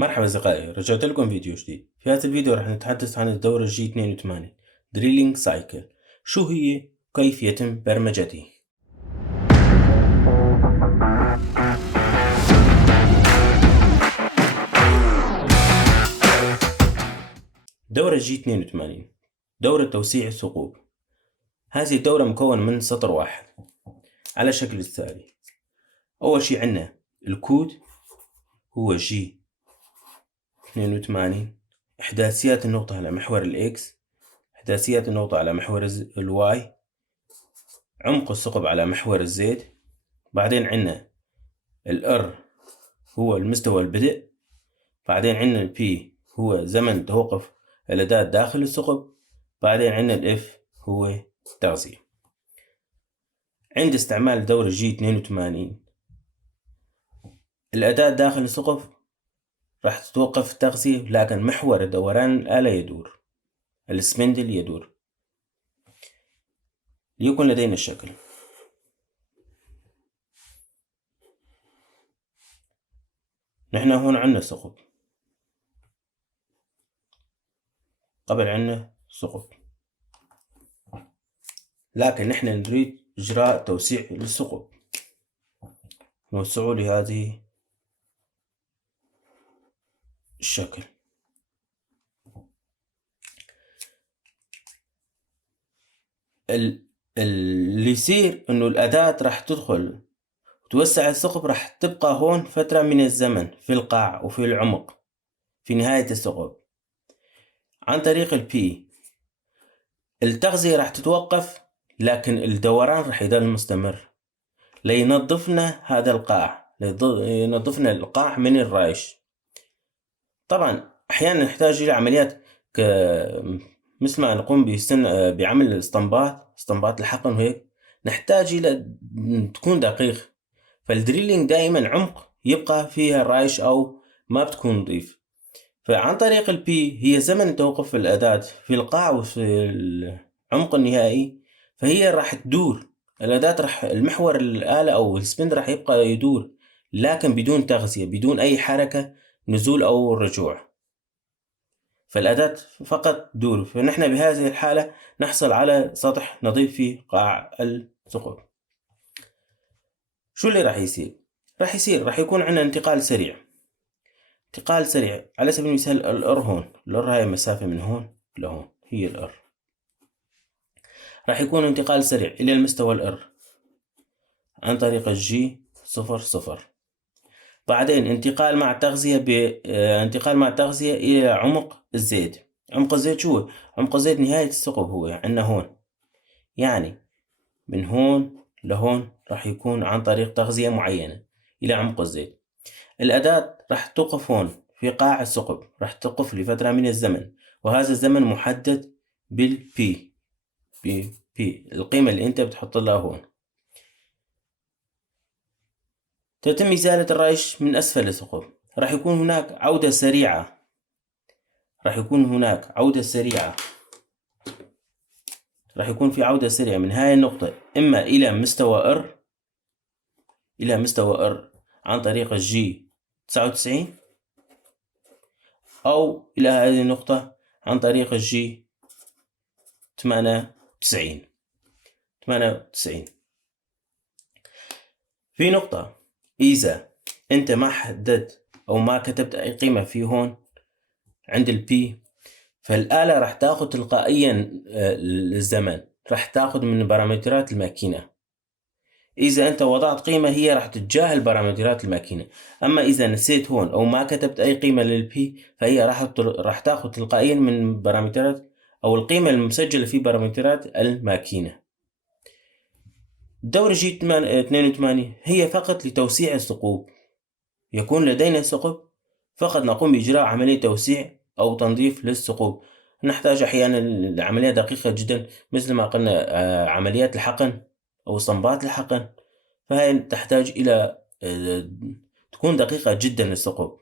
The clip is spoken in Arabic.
مرحبا أصدقائي، رجعت لكم فيديو جديد. في هذا الفيديو راح نتحدث عن الدورة جي 82 دريلينج سايكل. شو هي؟ كيف يتم برمجته؟ دورة جي 82 دورة توسيع الثقوب. هذه الدورة مكونة من سطر واحد على شكل التالي. أول شي عنا الكود هو جي 82، إحداثيات النقطة على محور الإكس، إحداثيات النقطة على محور الواي، عمق الثقب على محور الزد. بعدين عنا الار هو المستوى البدء. بعدين عنا البي هو زمن توقف الأداة داخل الثقب. بعدين عنا الاف هو التغذية. عند استعمال دورة جي 82 الأداة داخل الثقب راح تتوقف التغذية، لكن محور دوران الآلة يدور، السبندل يدور. ليكن لدينا الشكل. نحن هون عنا ثقب، قبل عنا ثقب، لكن نحن نريد إجراء توسيع للثقب. نوسعه لهذه الشكل. اللي يصير انه الأداة راح تدخل وتوسع الثقب، راح تبقى هون فترة من الزمن في القاع وفي العمق في نهاية الثقب. عن طريق البي التغذية راح تتوقف، لكن الدوران راح يضل مستمر لينظفنا هذا القاع، لينظفنا القاع من الرايش. طبعا أحيانا نحتاج إلى عمليات مثل ما نقوم بعمل اسطمبات الحقن، وهيك نحتاج إلى تكون دقيق. فالدريلينج دائما عمق يبقى فيها الرايش أو ما بتكون نظيف. فعن طريق البي هي زمن توقف الأداة في القاع وفي العمق النهائي، فهي راح تدور الأداة، راح المحور الآلة أو السبند راح يبقى يدور، لكن بدون تغذية، بدون أي حركة نزول أو رجوع، فالأداة فقط دور. فنحن بهذه الحالة نحصل على سطح نظيف في قاع الثقب. شو اللي راح يصير؟ راح يكون عندنا انتقال سريع. على سبيل المثال الار هون، الار هاي مسافة من هون لهون هي الار. راح يكون انتقال سريع إلى المستوى الار عن طريق الجي 00. بعدين انتقال مع التغذية إلى عمق الزيت. عمق الزيت شو؟ عمق الزيت نهاية الثقب هو عندنا هون، يعني من هون لهون راح يكون عن طريق تغذية معينة إلى عمق الزيت. الأداة راح توقف هون في قاع الثقب، راح توقف لفترة من الزمن، وهذا الزمن محدد بالبي، القيمة اللي أنت بتحط لها هون. تتم إزالة الرايش من أسفل الثقب. راح يكون هناك عودة سريعة، راح يكون في عودة سريعة من هاي النقطة إما إلى مستوى ار عن طريق الجي 99، أو إلى هذه النقطة عن طريق الجي 98. في نقطة، إذا أنت ما حددت أو ما كتبت أي قيمة في هون عند البي، فالآلة راح تأخذ تلقائيا الزمن، راح تأخذ من بارامترات الماكينة. إذا أنت وضعت قيمة هي راح تتجاهل بارامترات الماكينة. أما إذا نسيت هون أو ما كتبت أي قيمة للبي، فهي راح تأخذ تلقائيا من بارامترات أو القيمة المسجلة في بارامترات الماكينة. دورة جي 82 هي فقط لتوسيع الثقوب. يكون لدينا ثقب، فقط نقوم بإجراء عملية توسيع أو تنظيف للثقوب. نحتاج أحيانا لعملية دقيقة جدا، مثل ما قلنا عمليات الحقن أو اسطمبات الحقن، فهي تحتاج إلى تكون دقيقة جدا للثقوب.